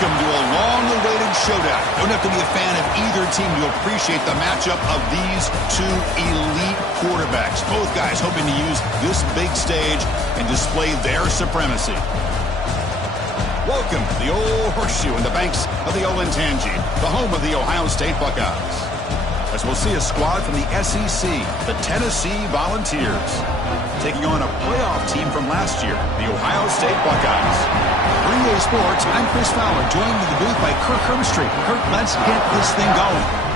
Welcome to a long-awaited showdown. Don't have to be a fan of either team to appreciate the matchup of these two elite quarterbacks. Both guys hoping to use this big stage and display their supremacy. Welcome to the old horseshoe in the banks of the Olentangy, the home of the Ohio State Buckeyes. As we'll see a squad from the SEC, the Tennessee Volunteers, taking on a playoff team from last year, the Ohio State Buckeyes. For EA Sports, I'm Chris Fowler, joined in the booth by Kirk Herbstreit. Kirk, let's get this thing going.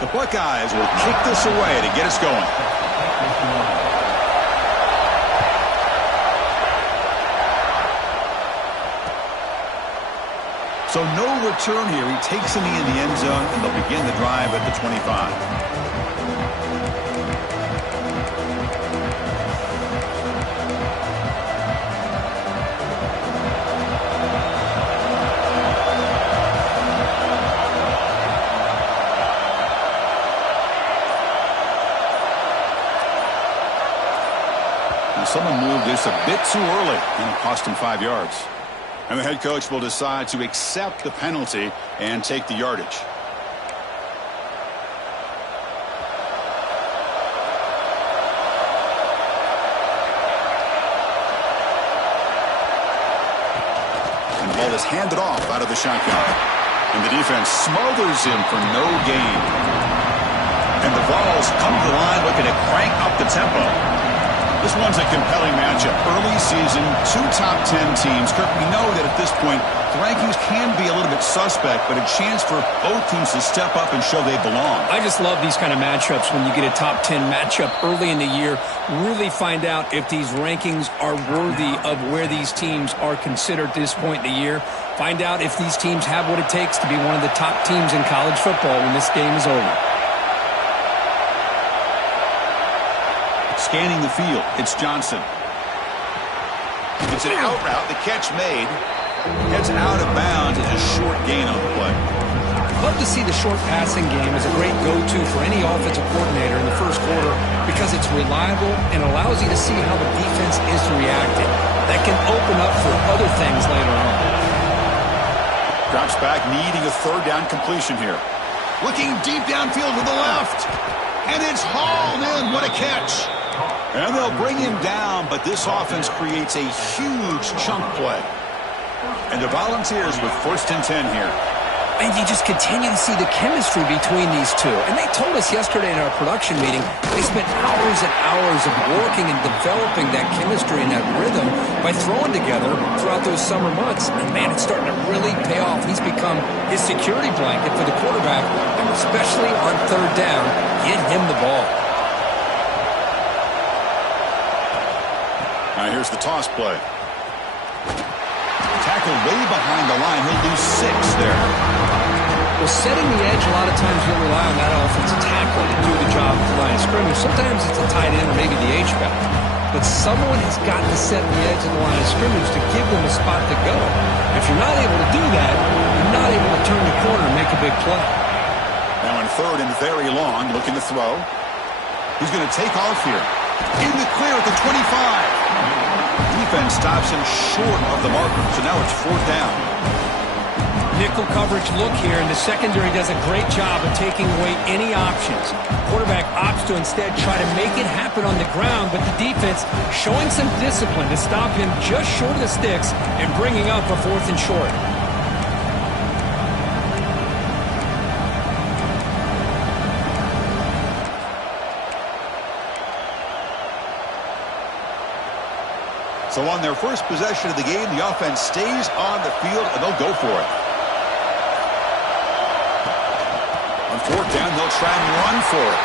The Buckeyes will kick this away to get us going. So no return here. He takes it in the end zone, and they'll begin the drive at the 25. Someone moved this a bit too early, and it cost him 5 yards. And the head coach will decide to accept the penalty and take the yardage. And the ball is handed off out of the shotgun. And the defense smothers him for no gain. And the Vols come to the line looking to crank up the tempo. This one's a compelling matchup. Early season, two top 10 teams. Kirk, we know that at this point, the rankings can be a little bit suspect, but a chance for both teams to step up and show they belong. I just love these kind of matchups when you get a top 10 matchup early in the year. Really find out if these rankings are worthy of where these teams are considered at this point in the year. Find out if these teams have what it takes to be one of the top teams in college football when this game is over. Scanning the field, it's Johnson. It's an out route, the catch made. Heads out of bounds. It's a short gain on the play. Love to see the short passing game as a great go-to for any offensive coordinator in the first quarter because it's reliable and allows you to see how the defense is reacting. That can open up for other things later on. Drops back, needing a third down completion here. Looking deep downfield to the left. And it's hauled in. What a catch. And they'll bring him down, but this offense creates a huge chunk play. And the Volunteers with 1st and 10 here. And you just continue to see the chemistry between these two. And they told us yesterday in our production meeting, they spent hours and hours of working and developing that chemistry and that rhythm by throwing together throughout those summer months. And, man, it's starting to really pay off. He's become his security blanket for the quarterback, and especially on third down, get him the ball. Now here's the toss play. Tackled way behind the line. He'll lose 6 there. Well, setting the edge, a lot of times you'll rely on that offensive tackle to do the job at the line of scrimmage. Sometimes it's a tight end or maybe the H-back. But someone has got to set the edge of the line of scrimmage to give them a spot to go. If you're not able to do that, you're not able to turn the corner and make a big play. Now in 3rd and very long, looking to throw. He's going to take off here. In the clear at the 25. Defense stops him short of the marker, so now it's 4th down. Nickel coverage look here, and the secondary does a great job of taking away any options. Quarterback opts to instead try to make it happen on the ground, but the defense showing some discipline to stop him just short of the sticks and bringing up a 4th and short. So on their first possession of the game, the offense stays on the field, and they'll go for it. On 4th down, they'll try and run for it.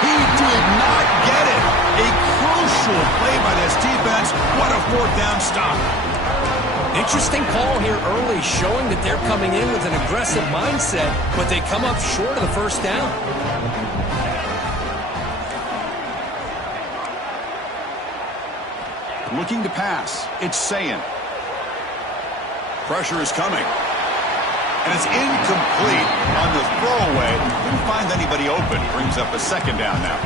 He did not get it. A crucial play by this defense. What a 4th down stop. Interesting call here early, showing that they're coming in with an aggressive mindset, but they come up short of the first down. Looking to pass. It's Sayin. Pressure is coming. And it's incomplete on the throwaway. Couldn't find anybody open. Brings up a second down now.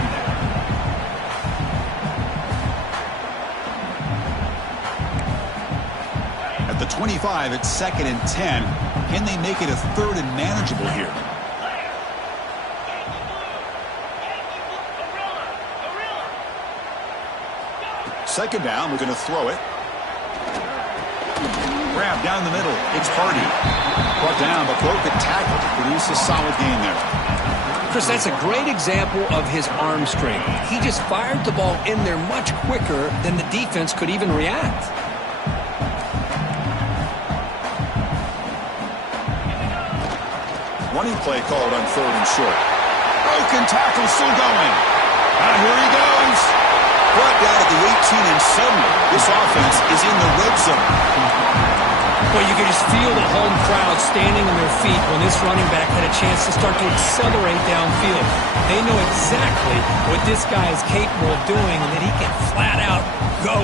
At the 25, it's 2nd and 10. Can they make it a 3rd and manageable here? Second down, we're going to throw it. Grab down the middle. It's Hardy. Brought down, but broke a tackle to produce a solid gain there. Chris, that's a great example of his arm strength. He just fired the ball in there much quicker than the defense could even react. Running play called on 3rd and short. Broken tackle still going. And here he goes. Brought down at the 18, and suddenly this offense is in the red zone. Well, you can just feel the home crowd standing on their feet when this running back had a chance to start to accelerate downfield. They know exactly what this guy is capable of doing and that he can flat out go.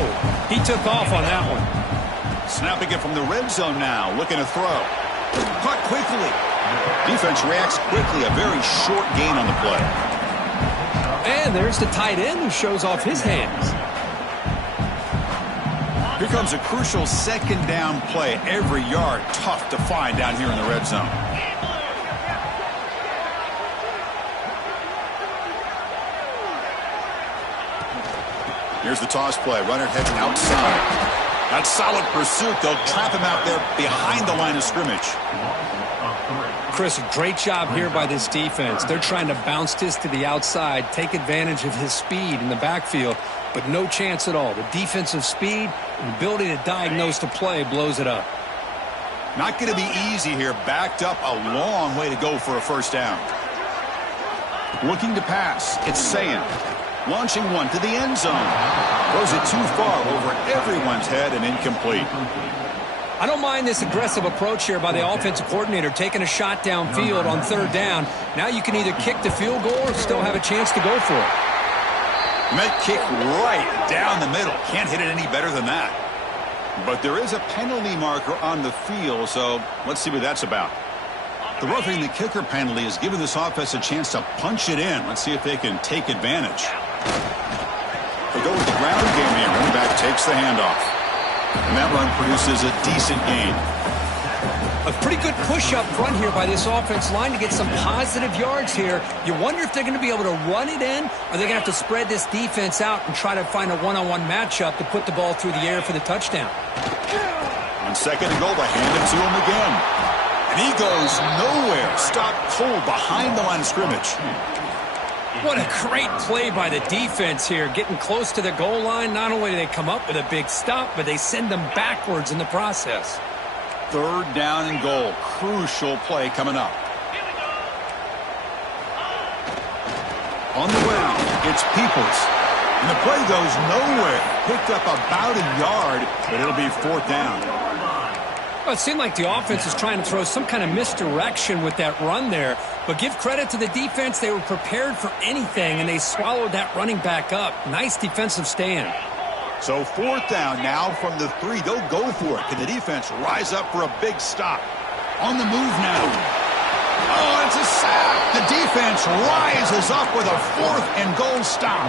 He took off on that one. Snapping it from the red zone now, looking to throw. Caught quickly. Defense reacts quickly, a very short gain on the play. And there's the tight end who shows off his hands. Here comes a crucial 2nd down play. Every yard tough to find down here in the red zone. Here's the toss play. Runner heads outside. That's solid pursuit. They'll trap him out there behind the line of scrimmage. Chris, a great job here by this defense. They're trying to bounce this to the outside, take advantage of his speed in the backfield, but no chance at all. The defensive speed and ability to diagnose the play blows it up. Not going to be easy here. Backed up a long way to go for a first down. Looking to pass. It's Sayin. Launching one to the end zone. Throws it too far over everyone's head and incomplete. I don't mind this aggressive approach here by the offensive coordinator, taking a shot downfield on 3rd down. Now you can either kick the field goal or still have a chance to go for it. Met kick right down the middle. Can't hit it any better than that. But there is a penalty marker on the field, so let's see what that's about. The roughing the kicker penalty has given this offense a chance to punch it in. Let's see if they can take advantage. They go with the ground game here. Running back takes the handoff. And that run produces a decent gain. A pretty good push up front here by this offense line to get some positive yards here. You wonder if they're going to be able to run it in, or they're going to have to spread this defense out and try to find a one-on-one matchup to put the ball through the air for the touchdown. On 2nd and goal, they hand it to him again. And he goes nowhere. Stopped cold behind the line of scrimmage. What a great play by the defense here. Getting close to the goal line, not only do they come up with a big stop, but they send them backwards in the process. 3rd down and goal. Crucial play coming up. On the ground, it's Peoples. And the play goes nowhere. Picked up about a yard, but it'll be 4th down. Well, it seemed like the offense was trying to throw some kind of misdirection with that run there. But give credit to the defense. They were prepared for anything, and they swallowed that running back up. Nice defensive stand. So 4th down now from the 3. They'll go for it. Can the defense rise up for a big stop? On the move now. Oh, it's a sack. The defense rises up with a 4th and goal stop.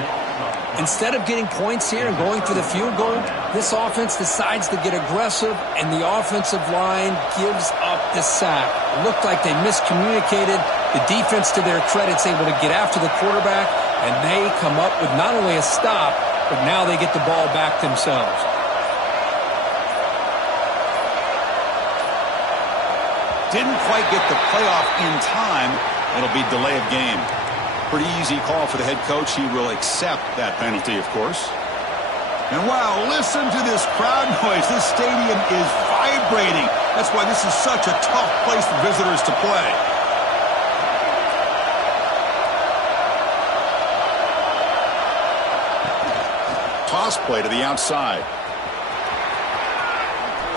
Instead of getting points here and going for the field goal, this offense decides to get aggressive, and the offensive line gives up the sack. It looked like they miscommunicated. The defense, to their credit, is able to get after the quarterback, and they come up with not only a stop, but now they get the ball back themselves. Didn't quite get the playoff in time. It'll be delay of game. Pretty easy call for the head coach. He will accept that penalty, of course. And wow, listen to this crowd noise. This stadium is vibrating. That's why this is such a tough place for visitors to play. Toss play to the outside.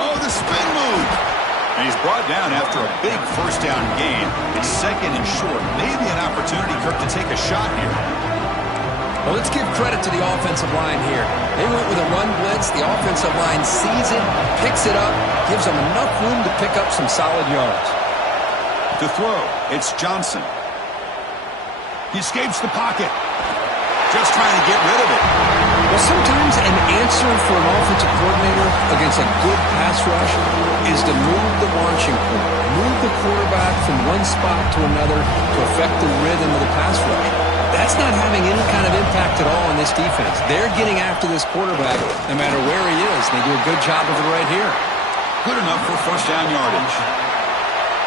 Oh, the spin move. And he's brought down after a big first down gain. It's second and short. Maybe an opportunity, Kirk, to take a shot here. Well, let's give credit to the offensive line here. They went with a run blitz. The offensive line sees it, picks it up, gives them enough room to pick up some solid yards. To throw, it's Johnson. He escapes the pocket. Just trying to get rid of it. Well, sometimes an answer for an offensive coordinator against a good pass rush is to move the launching point, move the quarterback from one spot to another to affect the rhythm of the pass rush. That's not having any kind of impact at all on this defense. They're getting after this quarterback no matter where he is. They do a good job of it right here. Good enough for first down yardage.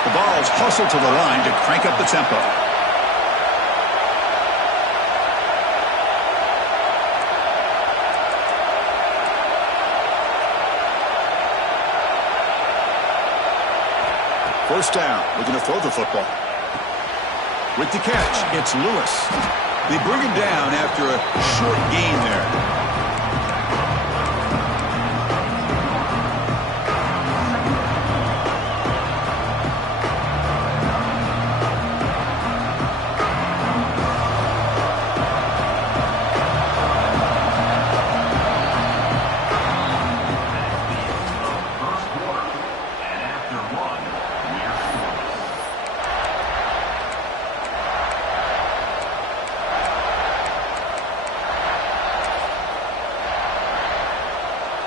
The Vols hustle to the line to crank up the tempo. First down, looking to throw the football. With the catch, it's Lewis. They bring him down after a short gain there.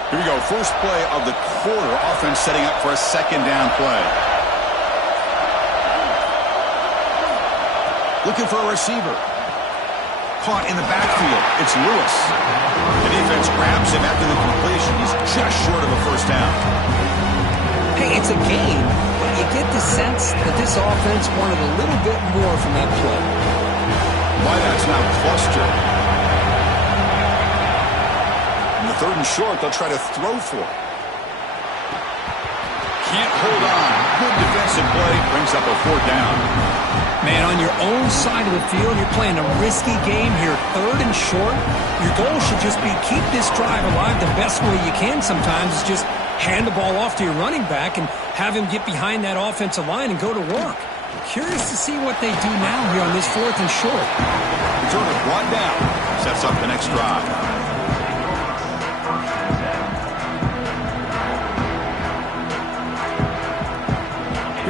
Here we go, first play of the quarter. Offense setting up for a second down play. Looking for a receiver. Caught in the backfield. It's Lewis. The defense grabs him after the completion. He's just short of a first down. Hey, it's a game, but you get the sense that this offense wanted a little bit more from that play. Wideouts now clustered. Third and short, they'll try to throw for it. Can't hold on. Good defensive play. Brings up a fourth down. Man, on your own side of the field, you're playing a risky game here. Third and short. Your goal should just be keep this drive alive the best way you can sometimes is just hand the ball off to your running back and have him get behind that offensive line and go to work. Curious to see what they do now here on this fourth and short. Returner brought down. Sets up the next drive.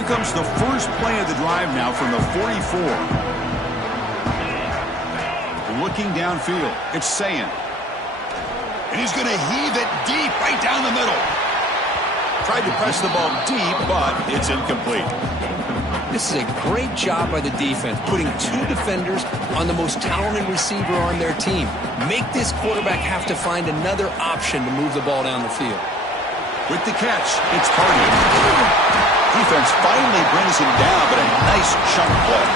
Comes the first play of the drive now from the 44. Looking downfield, it's Sayin. And he's going to heave it deep right down the middle. Tried to press the ball deep, but it's incomplete. This is a great job by the defense, putting two defenders on the most talented receiver on their team. Make this quarterback have to find another option to move the ball down the field. With the catch, it's Party. Defense finally brings him down, but a nice chunk play.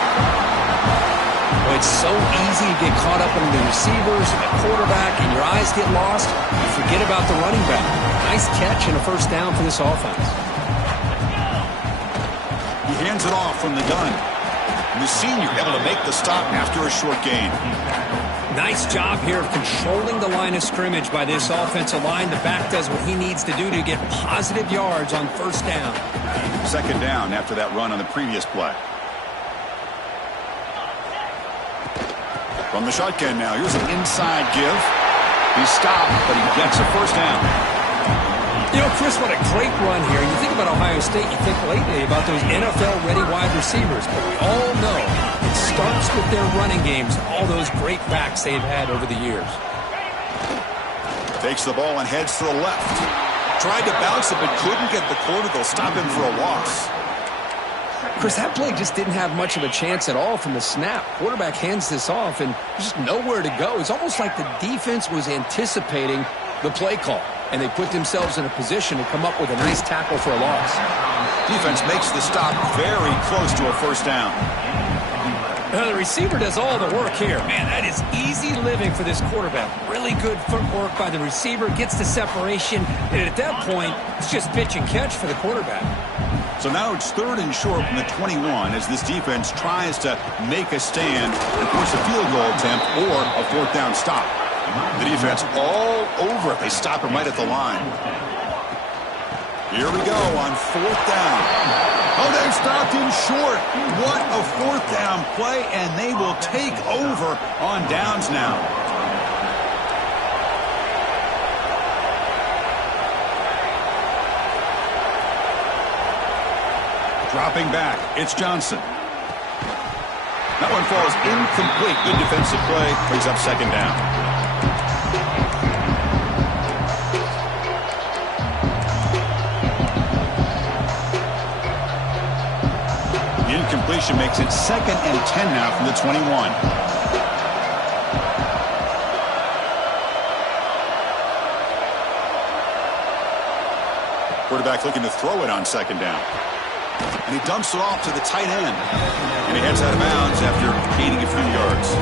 Well, it's so easy to get caught up in the receivers and the quarterback, and your eyes get lost. You forget about the running back. Nice catch and a first down for this offense. He hands it off from the gun. And the senior able to make the stop after a short gain. Nice job here of controlling the line of scrimmage by this offensive line. The back does what he needs to do to get positive yards on first down. Second down after that run on the previous play. From the shotgun now, here's an inside give. He stopped, but he gets a first down. You know, Chris, what a great run here. You think about Ohio State, you think lately about those NFL-ready wide receivers. But we all know it starts with their running games, all those great backs they've had over the years. Takes the ball and heads to the left. Tried to bounce it, but couldn't get the corner. They'll stop him for a loss. Chris, that play just didn't have much of a chance at all from the snap. Quarterback hands this off, and there's just nowhere to go. It's almost like the defense was anticipating the play call, and they put themselves in a position to come up with a nice tackle for a loss. Defense makes the stop very close to a first down. Now, the receiver does all the work here. Man, that is easy living for this quarterback. Really good footwork by the receiver, gets the separation, and at that point, it's just pitch and catch for the quarterback. So now it's third and short from the 21 as this defense tries to make a stand and force a field goal attempt or a fourth down stop. The defense all over it. They stop him right at the line. Here we go on 4th down. Oh, they've stopped him short. What a 4th down play, and they will take over on downs now. Dropping back, it's Johnson. That one falls incomplete. Good defensive play, brings up 2nd down. Incompletion makes it 2nd and 10 now from the 21. Quarterback looking to throw it on 2nd down. And he dumps it off to the tight end. And he heads out of bounds after gaining a few yards.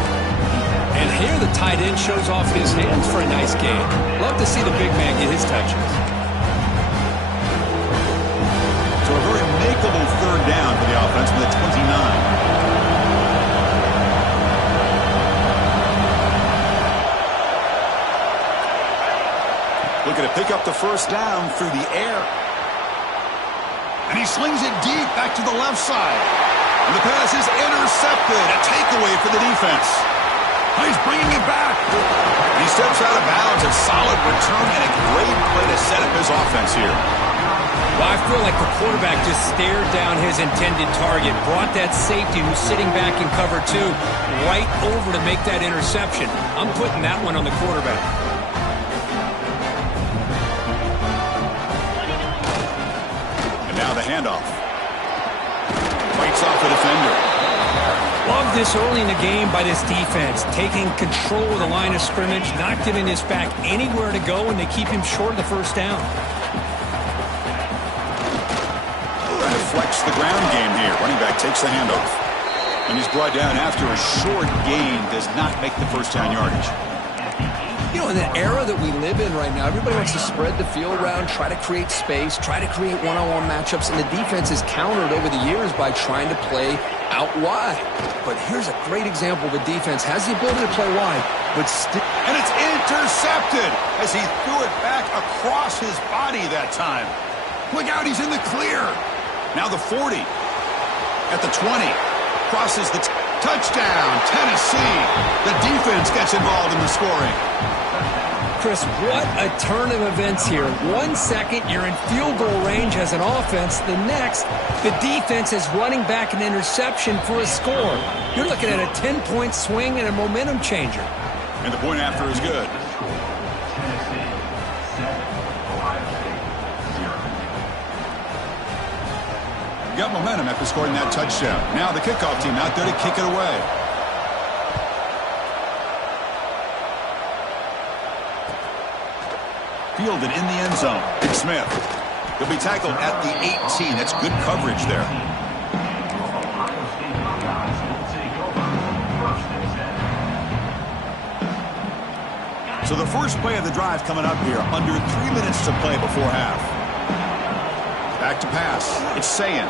And here the tight end shows off his hands for a nice gain. Love to see the big man get his touches. So a very makeable 3rd down for the offense from the 29. Looking to pick up the 1st down through the air. And he slings it deep back to the left side. And the pass is intercepted. A takeaway for the defense. He's bringing it back. He steps out of bounds. A solid return and a great play to set up his offense here. Well, I feel like the quarterback just stared down his intended target, brought that safety who's sitting back in cover 2 right over to make that interception. I'm putting that one on the quarterback. And now the handoff. Fights off the defender. Love this early in the game by this defense, taking control of the line of scrimmage, not giving this back anywhere to go, and they keep him short of the 1st down. Flex the ground game here. Running back takes the handoff. And he's brought down after a short gain. Does not make the 1st down yardage. You know, in the era that we live in right now, everybody wants to spread the field around, try to create space, try to create one-on-one matchups, and the defense is countered over the years by trying to play out wide. But here's a great example. The defense has the ability to play wide, but still... And it's intercepted as he threw it back across his body that time. Look out, he's in the clear. Now the 40, at the 20, crosses the touchdown, Tennessee. The defense gets involved in the scoring. Chris, what a turn of events here. 1 second, you're in field goal range as an offense. The next, the defense is running back an interception for a score. You're looking at a 10-point swing and a momentum changer. And the point after is good. Got momentum after scoring that touchdown. Now the kickoff team out there to kick it away. Fielded in the end zone. It's Smith. He'll be tackled at the 18. That's good coverage there. So the first play of the drive coming up here. Under 3 minutes to play before half. Back to pass. It's Sayin.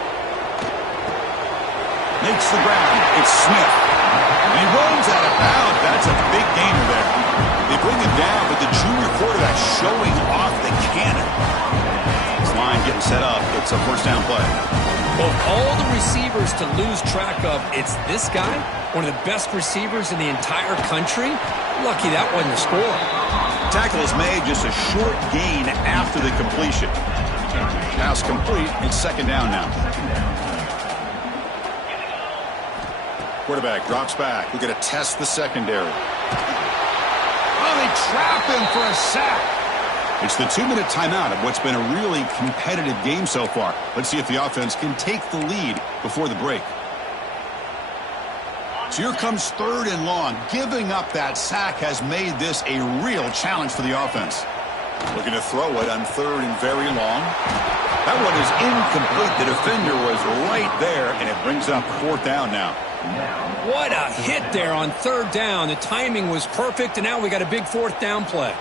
Makes the ground. It's Smith. And he runs out of bounds. That's a big gainer there. They bring him down, but the junior quarterback showing off the cannon. This line getting set up. It's a 1st down play. Of all the receivers to lose track of, it's this guy, one of the best receivers in the entire country. Lucky that wasn't a score. Tackle is made, just a short gain after the completion. Pass complete. It's 2nd down now. Quarterback drops back. We're going to test the secondary. Oh, they trap him for a sack. It's the 2-minute timeout of what's been a really competitive game so far. Let's see if the offense can take the lead before the break. So here comes 3rd and long. Giving up that sack has made this a real challenge for the offense. Looking to throw it on 3rd and very long. That one is incomplete. The defender was right there, and it brings up 4th down now. What a hit there on 3rd down. The timing was perfect, and now we got a big 4th down play.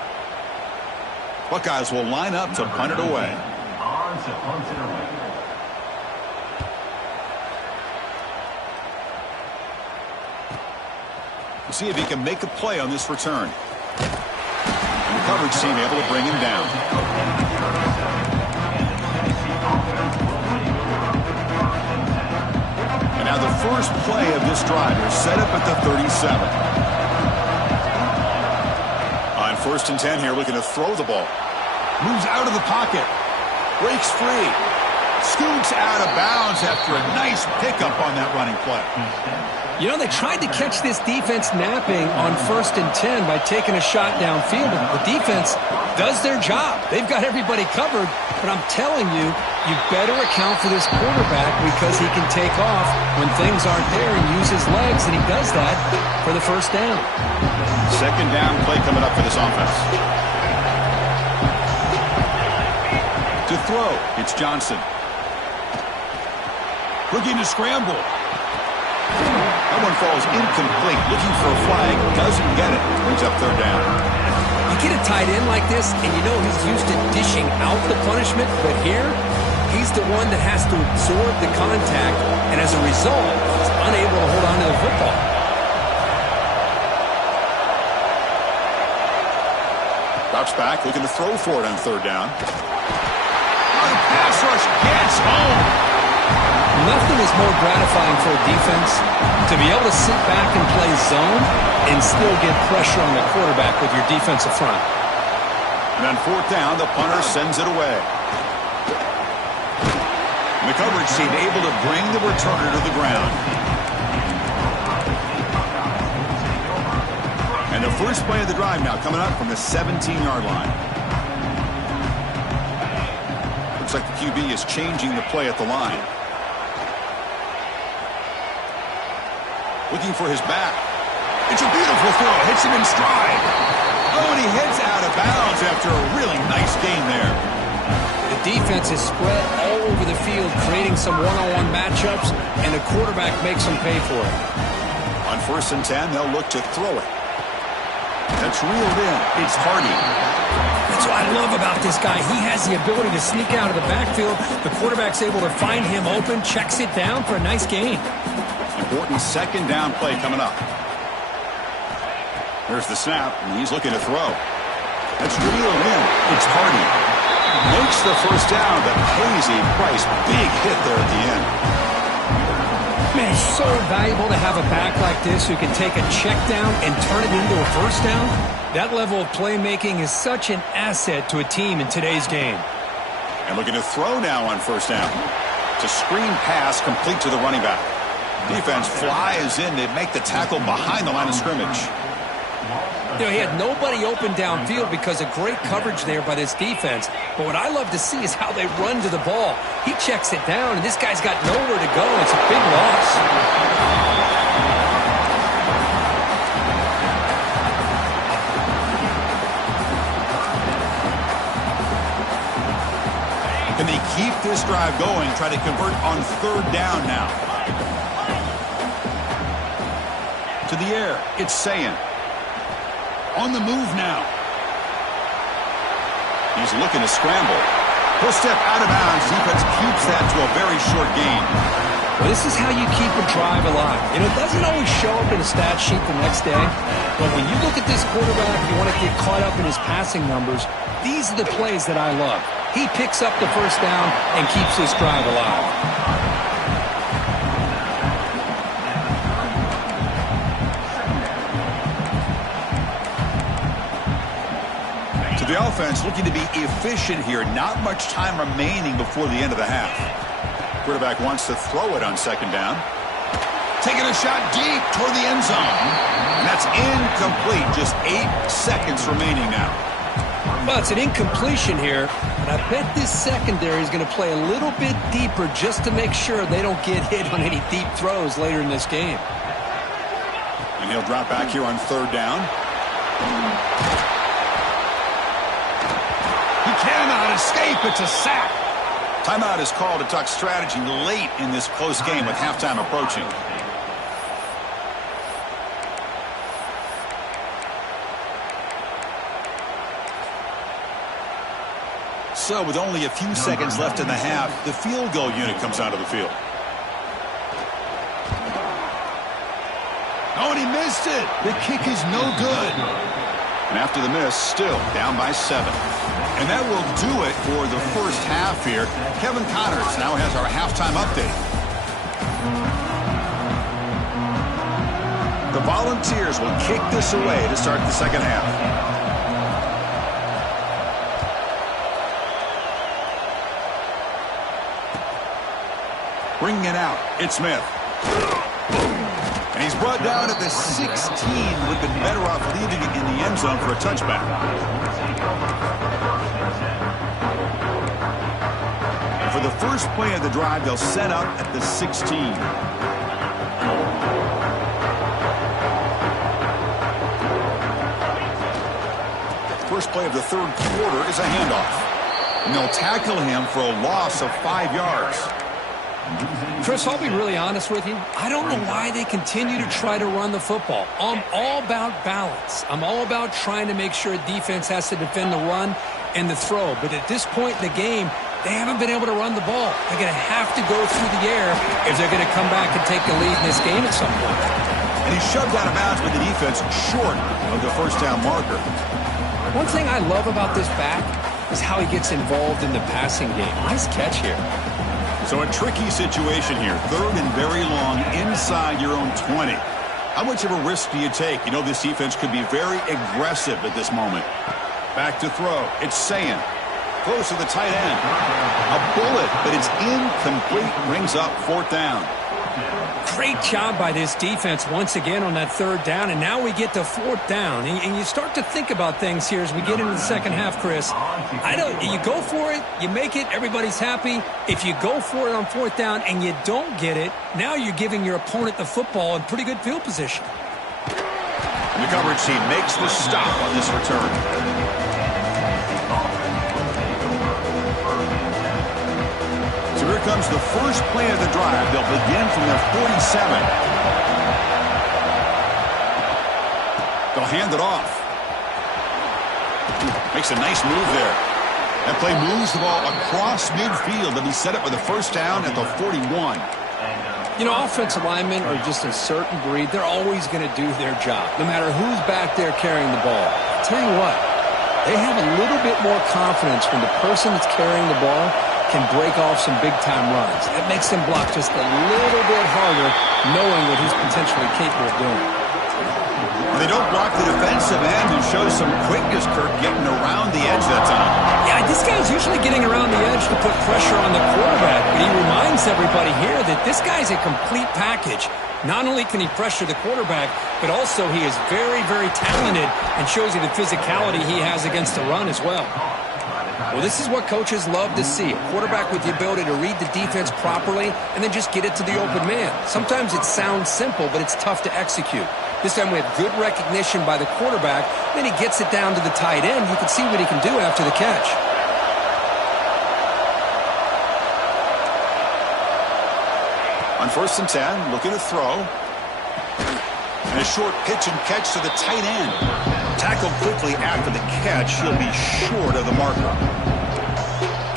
Buckeyes will line up to punt it away. We'll see if he can make a play on this return. And the coverage team able to bring him down. now the first play of this drive is set up at the 37. On 1st and 10 here, looking to throw the ball. Moves out of the pocket. Breaks free. Scoots out of bounds after a nice pickup on that running play. You know, they tried to catch this defense napping on 1st and 10 by taking a shot downfield. The defense does their job. They've got everybody covered, but I'm telling you, you better account for this quarterback because he can take off when things aren't there and use his legs, and he does that for the 1st down. 2nd down play coming up for this offense. To throw, it's Johnson. Looking to scramble. That one falls incomplete. Looking for a flag. Doesn't get it. Brings up 3rd down. You get a tight end like this, and you know he's used to dishing out the punishment, but here, he's the one that has to absorb the contact, and as a result, he's unable to hold on to the football. Drops back, looking to throw for it on 3rd down. Oh, the pass rush gets home. Nothing is more gratifying for a defense to be able to sit back and play zone and still get pressure on the quarterback with your defensive front. And on 4th down, the punter sends it away. And the coverage team able to bring the returner to the ground. And the first play of the drive now coming up from the 17-yard line. Looks like the QB is changing the play at the line. Looking for his back. It's a beautiful throw. Hits him in stride. Oh, and he heads out of bounds after a really nice gain there. The defense is spread all over the field, creating some one-on-one matchups, and the quarterback makes them pay for it. On 1st and 10, they'll look to throw it. That's reeled in. It's Hardy. That's what I love about this guy. He has the ability to sneak out of the backfield. The quarterback's able to find him open, checks it down for a nice gain. Important 2nd down play coming up. There's the snap, and he's looking to throw. That's reeled in. It's Hardy. Makes the 1st down, but pays a price. Big hit there at the end. Man, it's so valuable to have a back like this who can take a check down and turn it into a 1st down. That level of playmaking is such an asset to a team in today's game. And looking to throw now on 1st down. It's a screen pass complete to the running back. Defense flies in to make the tackle behind the line of scrimmage. You know, he had nobody open downfield because of great coverage there by this defense. But what I love to see is how they run to the ball. He checks it down, and this guy's got nowhere to go. It's a big loss. Can they keep this drive going, try to convert on 3rd down now? To the air, it's Sayin. On the move now. He's looking to scramble. He'll step out of bounds. Defense keeps that to a very short gain. Well, this is how you keep a drive alive. You know, it doesn't always show up in a stat sheet the next day, but when you look at this quarterback, you want to get caught up in his passing numbers. These are the plays that I love. He picks up the 1st down and keeps this drive alive. The offense looking to be efficient here. Not much time remaining before the end of the half. Quarterback wants to throw it on 2nd down. Taking a shot deep toward the end zone. And that's incomplete. Just 8 seconds remaining now. Well, it's an incompletion here, and I bet this secondary is going to play a little bit deeper just to make sure they don't get hit on any deep throws later in this game. And he'll drop back here on 3rd down. Cannot escape. It's a sack. Timeout is called to talk strategy late in this close game with halftime approaching. So with only a few seconds left in the half, the field goal unit comes onto the field. Oh, and he missed it. The kick is no good. And after the miss, still down by 7. And that will do it for the 1st half here. Kevin Connors now has our halftime update. The Volunteers will kick this away to start the second half. Bringing it out, it's Smith. And he's brought down at the 16. Would have been better off leaving it in the end zone for a touchback. And for the first play of the drive, they'll set up at the 16. First play of the third quarter is a handoff. And they'll tackle him for a loss of 5 yards. Chris, I'll be really honest with you. I don't know why they continue to try to run the football. I'm all about balance. I'm all about trying to make sure a defense has to defend the run and the throw. But at this point in the game, they haven't been able to run the ball. They're going to have to go through the air if they're going to come back and take the lead in this game at some point. And he's shoved out of bounds with the defense short of the first down marker. One thing I love about this back is how he gets involved in the passing game. Nice catch here. So a tricky situation here. Third and very long inside your own 20. How much of a risk do you take? You know this defense could be very aggressive at this moment. Back to throw. It's Sayan. Close to the tight end. A bullet, but it's incomplete. Brings up fourth down. Great job by this defense once again on that third down, and now we get to fourth down. And you start to think about things here as we get into the second half, Chris. You go for it, you make it, everybody's happy. If you go for it on fourth down and you don't get it, now you're giving your opponent the football in pretty good field position. And the coverage team makes the stop on this return. Here comes the first play of the drive. They'll begin from their 47. They'll hand it off. Makes a nice move there. That play moves the ball across midfield. They'll be set up with a first down at the 41. You know, offensive linemen are just a certain breed. They're always going to do their job, no matter who's back there carrying the ball. I'll tell you what, they have a little bit more confidence when the person that's carrying the ball can break off some big-time runs. That makes them block just a little bit harder, knowing what he's potentially capable of doing. They don't block the defensive end, who shows some quickness, Kirk, getting around the edge that time. Yeah, this guy's usually getting around the edge to put pressure on the quarterback, but he reminds everybody here that this guy's a complete package. Not only can he pressure the quarterback, but also he is very, very talented and shows you the physicality he has against the run as well. Well, this is what coaches love to see. A quarterback with the ability to read the defense properly and then just get it to the open man. Sometimes it sounds simple, but it's tough to execute. This time we have good recognition by the quarterback. Then he gets it down to the tight end. You can see what he can do after the catch. On 1st and 10, looking to throw. And a short pitch and catch to the tight end. Tackled quickly after the catch. He'll be short of the marker.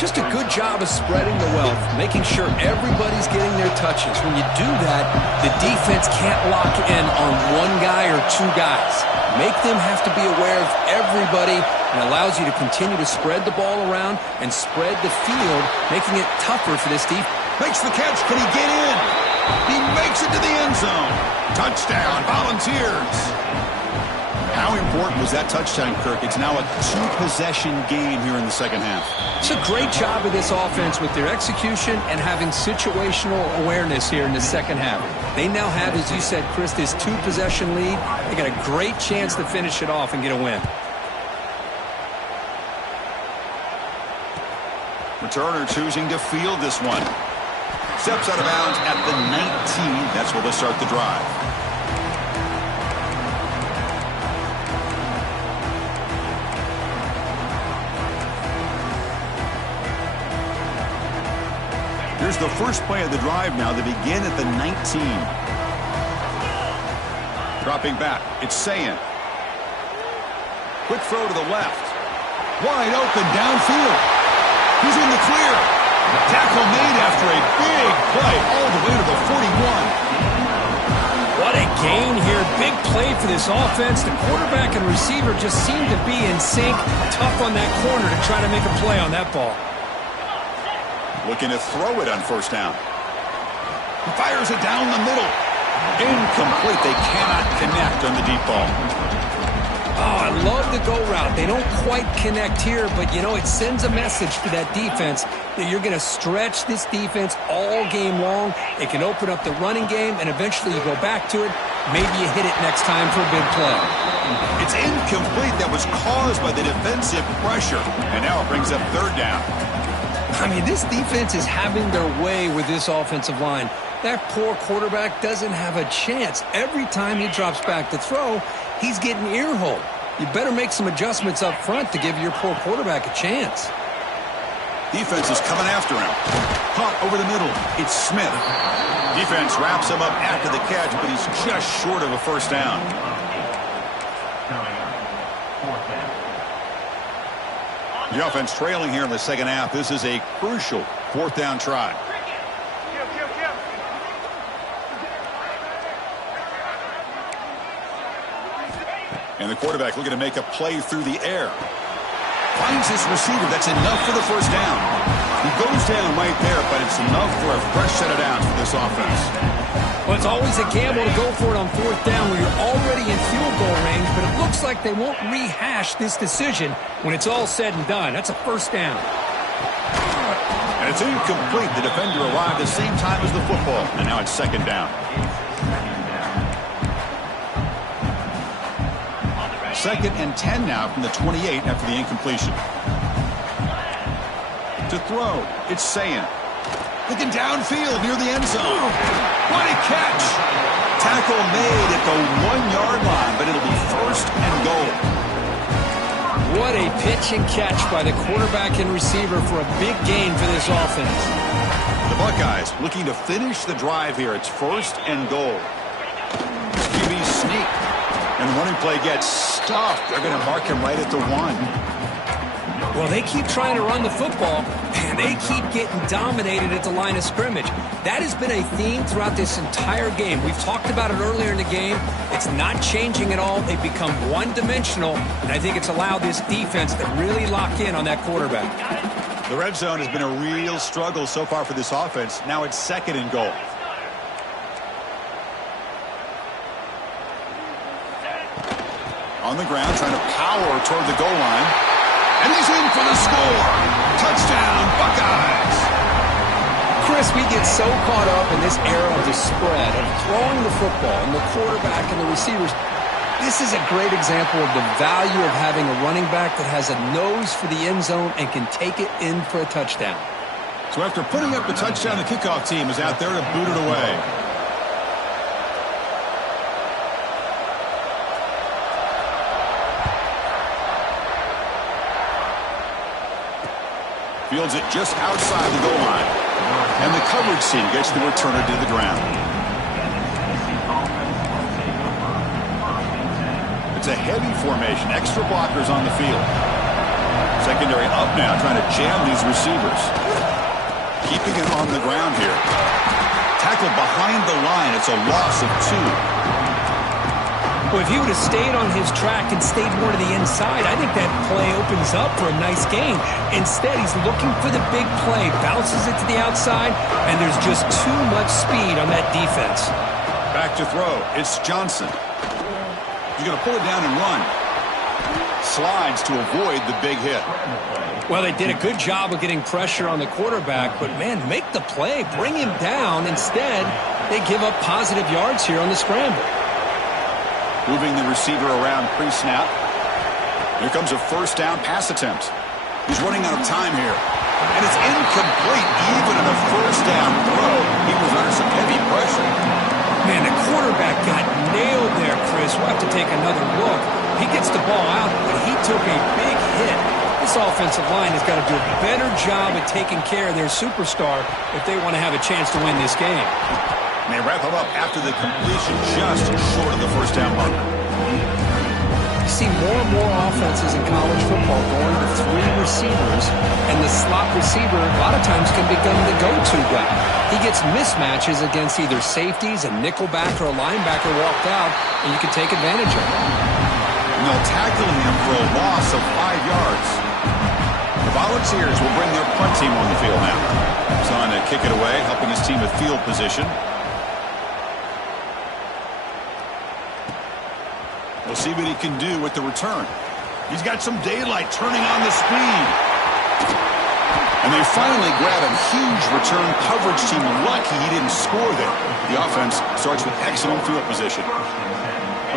Just a good job of spreading the wealth, making sure everybody's getting their touches. When you do that, the defense can't lock in on one guy or two guys. Make them have to be aware of everybody, and allows you to continue to spread the ball around and spread the field, making it tougher for this defense. Makes the catch. Can he get in? He makes it to the end zone. Touchdown, Volunteers. How important was that touchdown, Kirk? It's now a two-possession game here in the second half. It's a great job of this offense with their execution and having situational awareness here in the second half. They now have, as you said, Chris, this two-possession lead. They got a great chance to finish it off and get a win. Returner choosing to field this one. Steps out of bounds at the 19. That's where they'll start the drive. Here's the first play of the drive now. They begin at the 19. Dropping back. It's Sayan. Quick throw to the left. Wide open downfield. He's in the clear. Tackle made after a big play all the way to the 41. What a gain here. Big play for this offense. The quarterback and receiver just seem to be in sync. Tough on that corner to try to make a play on that ball. Looking to throw it on first down. He fires it down the middle. Incomplete. They cannot connect on the deep ball. Oh, I love the go route. They don't quite connect here, but, you know, it sends a message to that defense that you're going to stretch this defense all game long. It can open up the running game, and eventually you go back to it. Maybe you hit it next time for a big play. It's incomplete. That was caused by the defensive pressure. And now it brings up third down. I mean, this defense is having their way with this offensive line. That poor quarterback doesn't have a chance. Every time he drops back to throw, he's getting ear-holed. You better make some adjustments up front to give your poor quarterback a chance. Defense is coming after him. Caught over the middle. It's Smith. Defense wraps him up after the catch, but he's just short of a first down. The offense trailing here in the second half. This is a crucial fourth down try. And the quarterback looking to make a play through the air. Finds his receiver. That's enough for the first down. He goes down right there, but it's enough for a fresh set of downs for this offense. Well, it's always a gamble to go for it on fourth down when you're already in field goal range, but it looks like they won't rehash this decision when it's all said and done. That's a first down. And it's incomplete. The defender arrived the same time as the football, and now it's second down. Second and 10 now from the 28 after the incompletion. To throw, it's Sayan. Looking downfield near the end zone. What a catch! Tackle made at the 1-yard line, but it'll be first and goal. What a pitch and catch by the quarterback and receiver for a big gain for this offense. The Buckeyes looking to finish the drive here. It's first and goal. QB sneak. And the running play gets stuffed. They're going to mark him right at the 1. Well, they keep trying to run the football, and they keep getting dominated at the line of scrimmage. That has been a theme throughout this entire game. We've talked about it earlier in the game. It's not changing at all. They've become one-dimensional, and I think it's allowed this defense to really lock in on that quarterback. The red zone has been a real struggle so far for this offense. Now it's second and goal. On the ground, trying to power toward the goal line. And he's in for the score. Touchdown, Buckeyes. Chris, we get so caught up in this era of the spread, of throwing the football, and the quarterback and the receivers. This is a great example of the value of having a running back that has a nose for the end zone and can take it in for a touchdown. So after putting up the touchdown, the kickoff team is out there to boot it away. Fields it just outside the goal line. And the coverage team gets the returner to the ground. It's a heavy formation. Extra blockers on the field. Secondary up now, trying to jam these receivers. Keeping it on the ground here. Tackled behind the line. It's a loss of 2. Well, if he would have stayed on his track and stayed more to the inside, I think that play opens up for a nice gain. Instead, he's looking for the big play, bounces it to the outside, and there's just too much speed on that defense. Back to throw. It's Johnson. He's going to pull it down and run. Slides to avoid the big hit. Well, they did a good job of getting pressure on the quarterback, but, man, make the play. Bring him down. Instead, they give up positive yards here on the scramble. Moving the receiver around pre-snap. Here comes a first down pass attempt. He's running out of time here. And it's incomplete even on a first down throw. He was under some heavy pressure. Man, the quarterback got nailed there, Chris. We'll have to take another look. He gets the ball out, but he took a big hit. This offensive line has got to do a better job at taking care of their superstar if they want to have a chance to win this game. And they wrap him up after the completion just short of the first down marker. You see more and more offenses in college football going to 3 receivers, and the slot receiver a lot of times can become the go-to guy. He gets mismatches against either safeties, a nickelback, or a linebacker walked out, and you can take advantage of it. And they'll tackle him for a loss of 5 yards. The Volunteers will bring their punt team on the field now. He's on to kick it away, helping his team with field position. We'll see what he can do with the return. He's got some daylight, turning on the speed. And they finally grab him. Huge return. Coverage team lucky he didn't score there. The offense starts with excellent field position.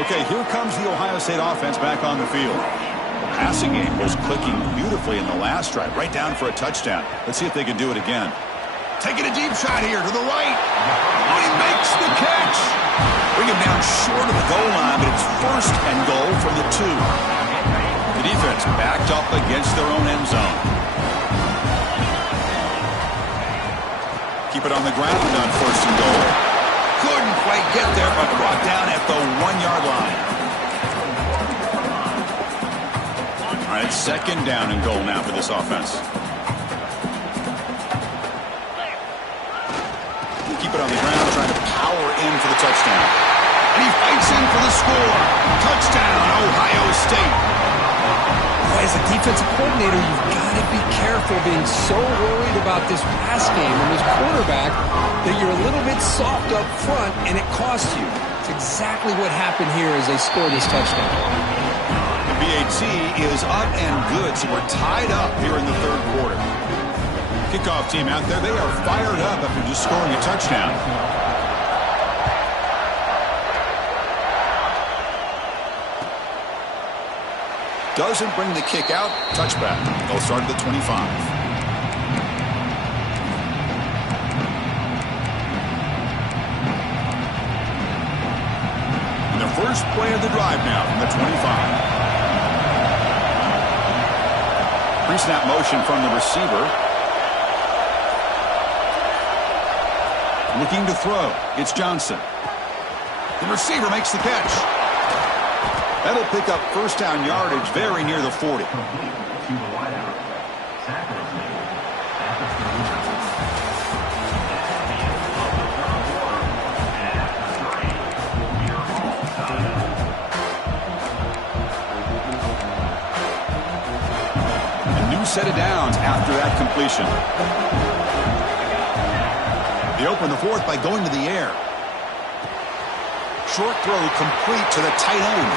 Okay, here comes the Ohio State offense back on the field. The passing game was clicking beautifully in the last drive, right down for a touchdown. Let's see if they can do it again. Taking a deep shot here to the right. Oh, he makes the catch. Bring him down short of the goal line, but it's first and goal from the 2. The defense backed up against their own end zone. Keep it on the ground on first and goal. Couldn't quite get there, but brought down at the 1-yard line. All right, second down and goal now for this offense. Keep it on the ground, trying to power in for the touchdown. And he fights in for the score. Touchdown, Ohio State. Boy, as a defensive coordinator, you've got to be careful being so worried about this pass game and this quarterback that you're a little bit soft up front and it costs you. It's exactly what happened here as they score this touchdown. The BAT is up and good, so we're tied up here in the third quarter. Kickoff team out there, they are fired up after just scoring a touchdown. Doesn't bring the kick out. Touchback. They'll start at the 25. And the first play of the drive now from the 25. Pre-snap motion from the receiver. Looking to throw. It's Johnson. The receiver makes the catch. That'll pick up first down yardage very near the 40. A new set of downs after that completion. They open the fourth by going to the air. Short throw complete to the tight end.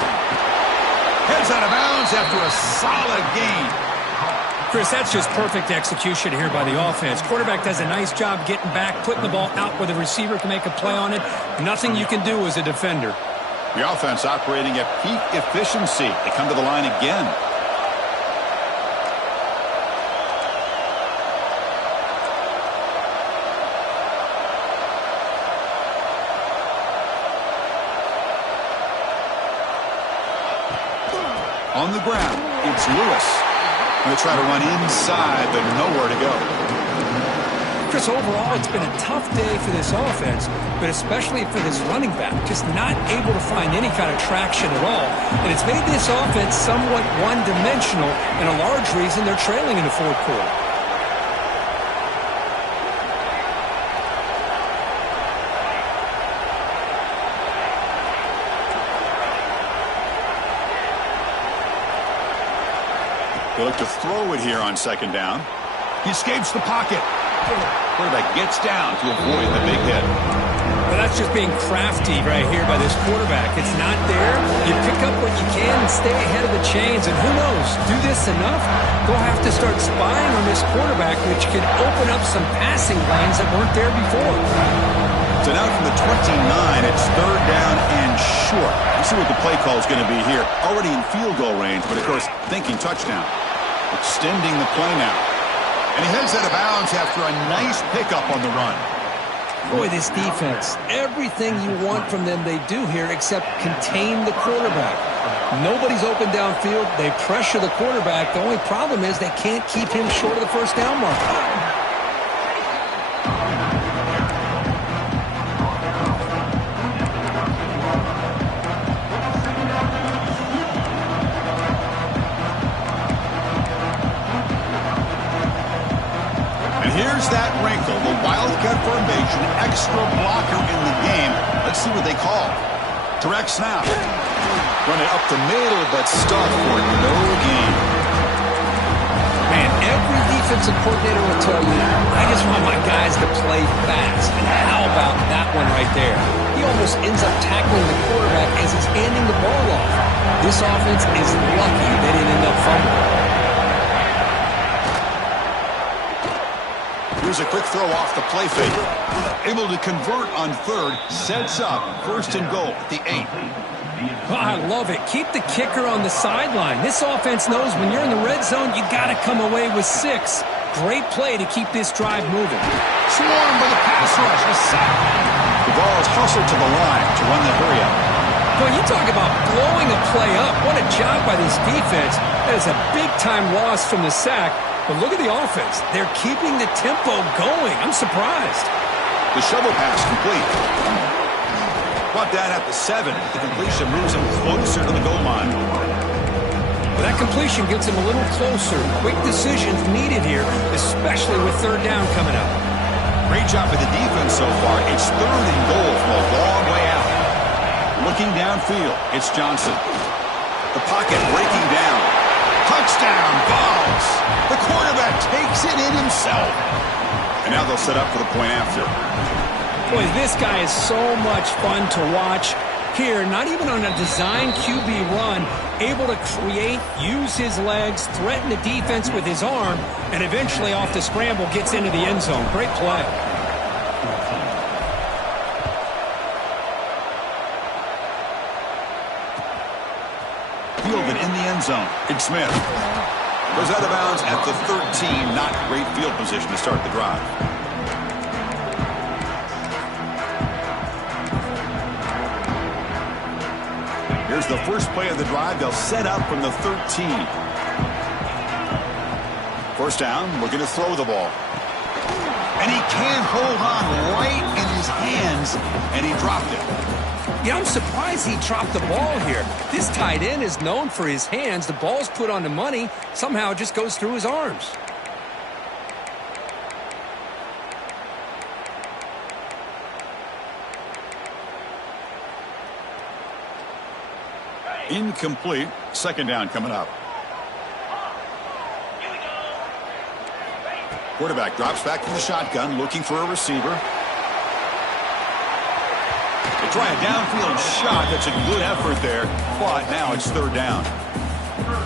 Heads out of bounds after a solid gain. Chris, that's just perfect execution here by the offense. Quarterback does a nice job getting back, putting the ball out where the receiver can make a play on it. Nothing you can do as a defender. The offense operating at peak efficiency. They come to the line again. On the ground, it's Lewis. Going to try to run inside, but nowhere to go. Chris, overall, it's been a tough day for this offense, but especially for this running back. Just not able to find any kind of traction at all. And it's made this offense somewhat one-dimensional, and a large reason they're trailing in the fourth quarter. They look to throw it here on second down. He escapes the pocket. Quarterback gets down to avoid the big hit. Well, that's just being crafty right here by this quarterback. It's not there. You pick up what you can and stay ahead of the chains. And who knows, do this enough, they'll have to start spying on this quarterback, which can open up some passing lanes that weren't there before. So now from the 29, it's third down and short. Let's see what the play call is going to be here. Already in field goal range, but of course, thinking touchdown. Extending the play now. And he heads out of bounds after a nice pickup on the run. Boy, this defense, everything you want from them they do here except contain the quarterback. Nobody's open downfield. They pressure the quarterback. The only problem is they can't keep him short of the first down mark. Here's that wrinkle, the Wildcat formation, extra blocker in the game. Let's see what they call. Direct snap. Run it up the middle, but stuck for no gain. Man, every defensive coordinator will tell you, I just want my guys to play fast. And how about that one right there? He almost ends up tackling the quarterback as he's handing the ball off. This offense is lucky they didn't end up fumbling. Here's a quick throw off the play fake. Able to convert on third. Sets up first and goal at the 8. Oh, I love it. Keep the kicker on the sideline. This offense knows when you're in the red zone, you got to come away with 6. Great play to keep this drive moving. Swarmed by the pass rush. A sack. The ball is hustled to the line to run the hurry up. Boy, you talk about blowing a play up. What a job by this defense. That is a big-time loss from the sack. But look at the offense. They're keeping the tempo going. I'm surprised. The shovel pass complete. Brought down at the 7. The completion moves him closer to the goal line. Well, that completion gets him a little closer. Quick decisions needed here, especially with third down coming up. Great job by the defense so far. It's third and goal from a long way out. Looking downfield, it's Johnson. The pocket breaking down. Touchdown, balls. The quarterback takes it in himself. And now they'll set up for the point after. Boy, this guy is so much fun to watch. Here, not even on a design QB run, able to create, use his legs, threaten the defense with his arm, and eventually off the scramble gets into the end zone. Great play. Fielded in the end zone. Big Smith goes out of bounds at the 13. Not great field position to start the drive. Here's the first play of the drive. They'll set up from the 13. First down, looking to throw the ball. And he can't hold on right in his hands, and he dropped it. Yeah, I'm surprised he dropped the ball here. This tight end is known for his hands. The ball's put on the money. Somehow it just goes through his arms. Incomplete. Second down coming up. Quarterback drops back from the shotgun, looking for a receiver. They try a downfield shot. That's a good effort there, but now it's third down.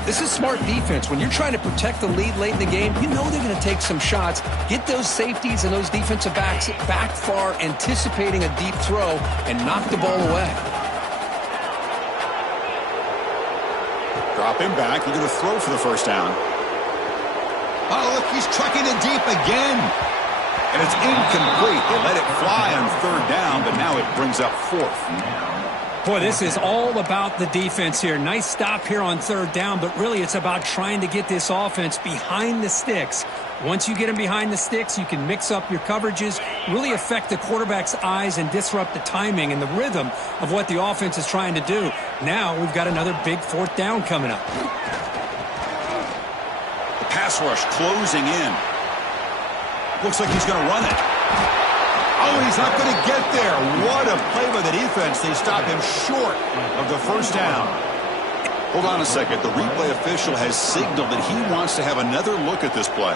This is smart defense. When you're trying to protect the lead late in the game, you know they're going to take some shots. Get those safeties and those defensive backs back far, anticipating a deep throw, and knock the ball away. Drop him back. You're going to throw for the first down. Oh, look, he's trucking it deep again. And it's incomplete. They let it fly on third down, but now it brings up fourth. Boy, this is all about the defense here. Nice stop here on third down, but really it's about trying to get this offense behind the sticks. Once you get them behind the sticks, you can mix up your coverages, really affect the quarterback's eyes and disrupt the timing and the rhythm of what the offense is trying to do. Now we've got another big fourth down coming up. The pass rush closing in. Looks like he's going to run it. Oh, he's not going to get there. What a play by the defense. They stop him short of the first down. Hold on a second. The replay official has signaled that he wants to have another look at this play.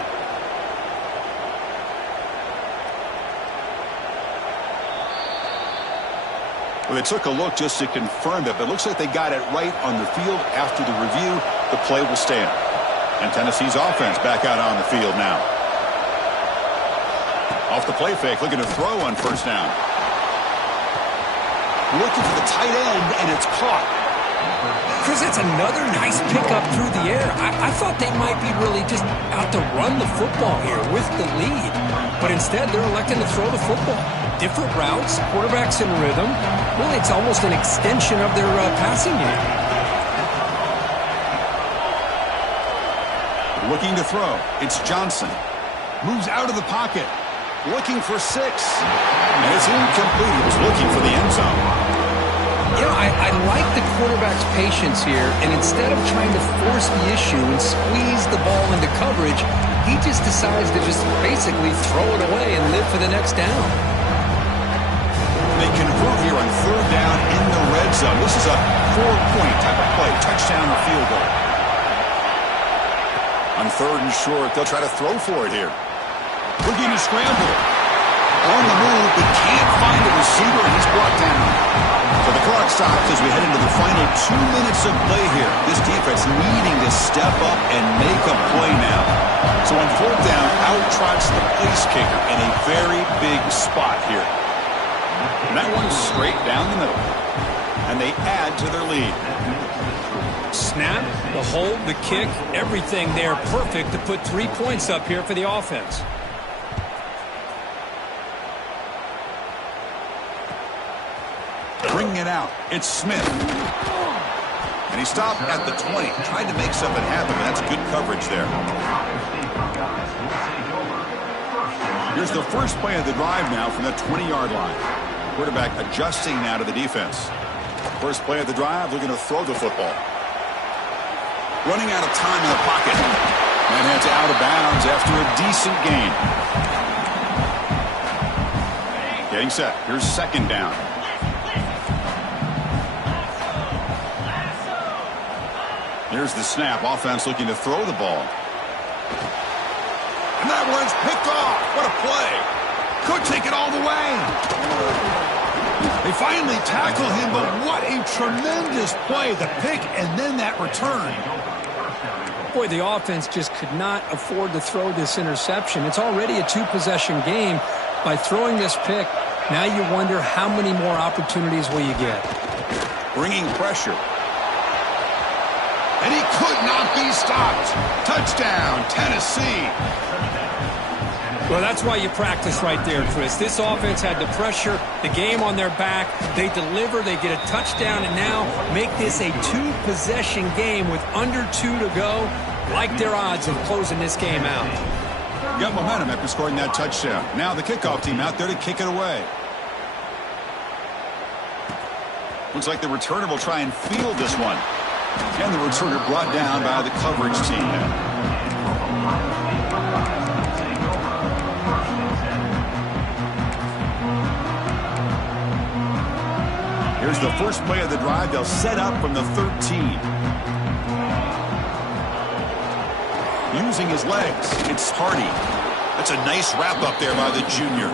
Well, they took a look just to confirm it, but it looks like they got it right on the field. After the review, the play will stand. And Tennessee's offense back out on the field now. Off the play fake, looking to throw on first down. Looking for the tight end, and it's caught. Chris, that's another nice pickup through the air. I thought they might be really just out to run the football here with the lead. But instead, they're electing to throw the football. Different routes, quarterbacks in rhythm. Really, it's almost an extension of their passing game. Looking to throw. It's Johnson. Moves out of the pocket. Looking for 6. And it's incomplete. He was looking for the end zone. You know, I like the quarterback's patience here, and instead of trying to force the issue and squeeze the ball into coverage, he just decides to just basically throw it away and live for the next down. They convert here on third down in the red zone. This is a 4-point type of play, touchdown or field goal. On third and short, they'll try to throw for it here. Looking to scramble. On the move, but can't find a receiver, and he's brought down. So the clock stops as we head into the final 2 minutes of play here. This defense needing to step up and make a play now. So on fourth down, out trots the place kicker in a very big spot here. And that one's straight down the middle. And they add to their lead. Snap, the hold, the kick, everything there perfect to put 3 points up here for the offense. Bringing it out, it's Smith. And he stopped at the 20, tried to make something happen, but that's good coverage there. Here's the first play of the drive now from the 20-yard line. Quarterback adjusting now to the defense. First play of the drive, looking to throw the football. Running out of time in the pocket. And heads out of bounds after a decent gain. Getting set. Here's second down. Here's the snap. Offense looking to throw the ball. And that one's picked off. What a play. Could take it all the way. They finally tackle him, but what a tremendous play. The pick and then that return. Boy, the offense just could not afford to throw this interception. It's already a two-possession game. By throwing this pick, now you wonder how many more opportunities will you get. Bringing pressure. And he could not be stopped. Touchdown, Tennessee. Well, that's why you practice right there, Chris. This offense had the pressure, the game on their back. They deliver, they get a touchdown, and now make this a two-possession game with under 2 to go. Like their odds of closing this game out. Got momentum after scoring that touchdown. Now the kickoff team out there to kick it away. Looks like the returner will try and field this one. And the returner brought down by the coverage team. Here's the first play of the drive. They'll set up from the 13. Using his legs, it's Hardy. That's a nice wrap up there by the junior.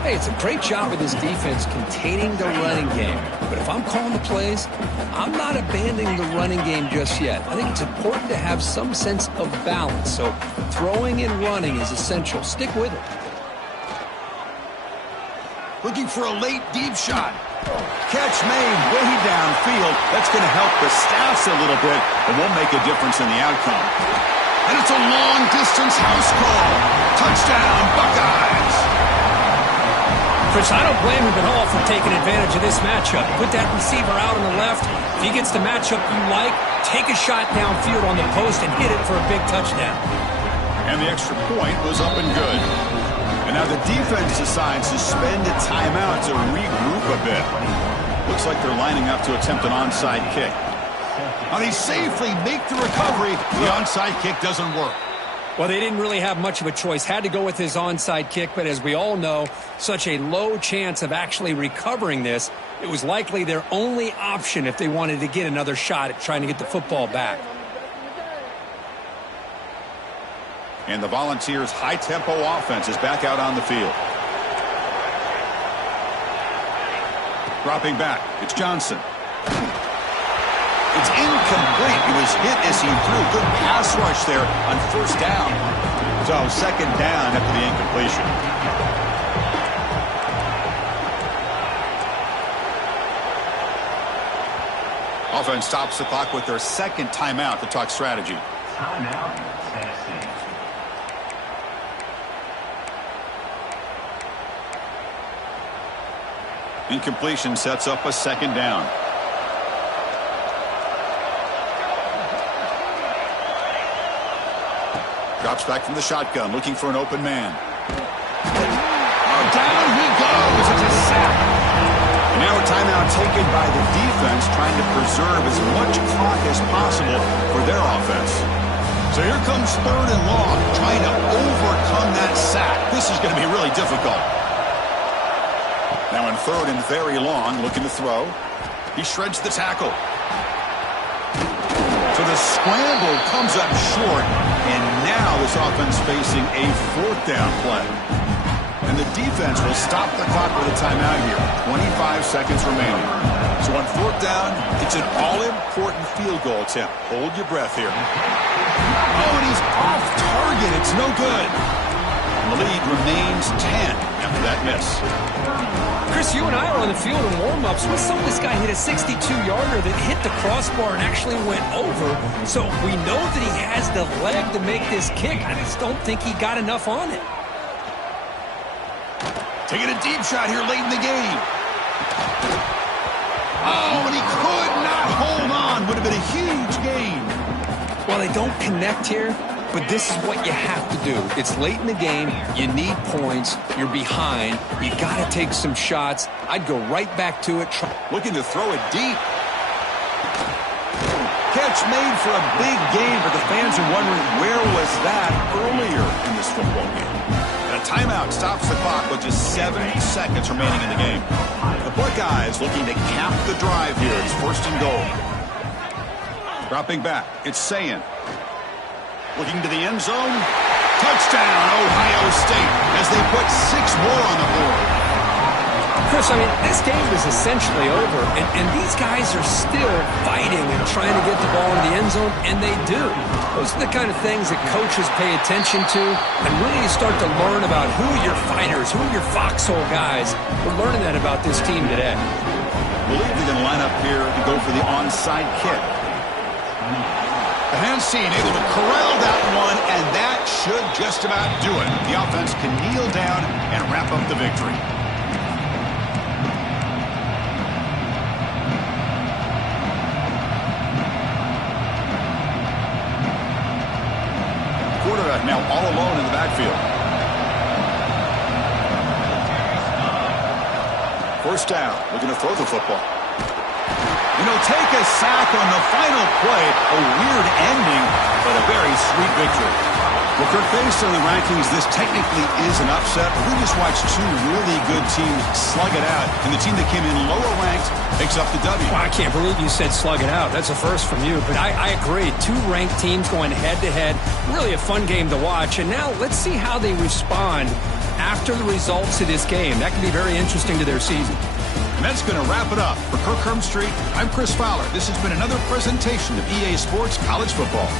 Hey, it's a great job of this defense containing the running game. But if I'm calling the plays, I'm not abandoning the running game just yet. I think it's important to have some sense of balance. So throwing and running is essential. Stick with it. Looking for a late deep shot. Catch made way downfield. That's going to help the Staffs a little bit, but won't make a difference in the outcome. And it's a long-distance house call. Touchdown, Buckeyes. Chris, I don't blame him at all for taking advantage of this matchup. Put that receiver out on the left. If he gets the matchup you like, take a shot downfield on the post and hit it for a big touchdown. And the extra point was up and good. And now the defense decides to spend a timeout to regroup a bit. Looks like they're lining up to attempt an onside kick. And they safely make the recovery. The onside kick doesn't work. Well, they didn't really have much of a choice. Had to go with his onside kick, but as we all know, such a low chance of actually recovering this. It was likely their only option if they wanted to get another shot at trying to get the football back. And the Volunteers' high-tempo offense is back out on the field. Dropping back, it's Johnson. It's incomplete. He was hit as he threw. Good pass rush there on first down. So second down after the incompletion. Offense stops the clock with their second timeout to talk strategy. Timeout, Tennessee. Incompletion sets up a second down. Drops back from the shotgun, looking for an open man. Oh, down he goes. It's a sack. And now a timeout taken by the defense, trying to preserve as much clock as possible for their offense. So here comes third and long, trying to overcome that sack. This is going to be really difficult. Now in third and very long, looking to throw. He shreds the tackle. So the scramble comes up short, and now this offense facing a fourth down play. And the defense will stop the clock with a timeout here. 25 seconds remaining. So on fourth down, it's an all-important field goal attempt. Hold your breath here. Oh, and he's off target. It's no good. And the lead remains 10 after that miss. Chris, you and I were on the field in warm-ups. We saw this guy hit a 62-yarder that hit the crossbar and actually went over. So we know that he has the leg to make this kick. I just don't think he got enough on it. Taking a deep shot here late in the game. Oh, and he could not hold on. Would have been a huge gain. Well, they don't connect here, but this is what you have to do. It's late in the game. You need points. You're behind. You got to take some shots. I'd go right back to it. Looking to throw it deep. Catch made for a big gain, but the fans are wondering where was that earlier in this football game. And a timeout stops the clock with just 7 seconds remaining in the game. The Buckeyes looking to cap the drive here. It's first and goal. Dropping back, it's Sayin. Looking to the end zone. Touchdown, Ohio State, as they put 6 more on the board. Chris, I mean, this game is essentially over, and these guys are still fighting and trying to get the ball in the end zone, and they do. Those are the kind of things that coaches pay attention to, and really you start to learn about who are your fighters, who are your foxhole guys. We're learning that about this team today. I believe they're going to line up here to go for the onside kick. The Hansen able to corral that one, and that should just about do it. The offense can kneel down and wrap up the victory. Quarterback now all alone in the backfield. First down, looking to throw the football. And he'll take a sack on the final play. A weird ending, but a very sweet victory. Well, Kirk, based on the rankings, this technically is an upset, but we just watched 2 really good teams slug it out, and the team that came in lower ranked picks up the W. Well, I can't believe you said slug it out. That's a first from you, but I agree. 2 ranked teams going head-to-head. Really a fun game to watch, and now let's see how they respond after the results of this game. That can be very interesting to their season. And that's going to wrap it up. For Kirk Hermstreet, I'm Chris Fowler. This has been another presentation of EA Sports College Football.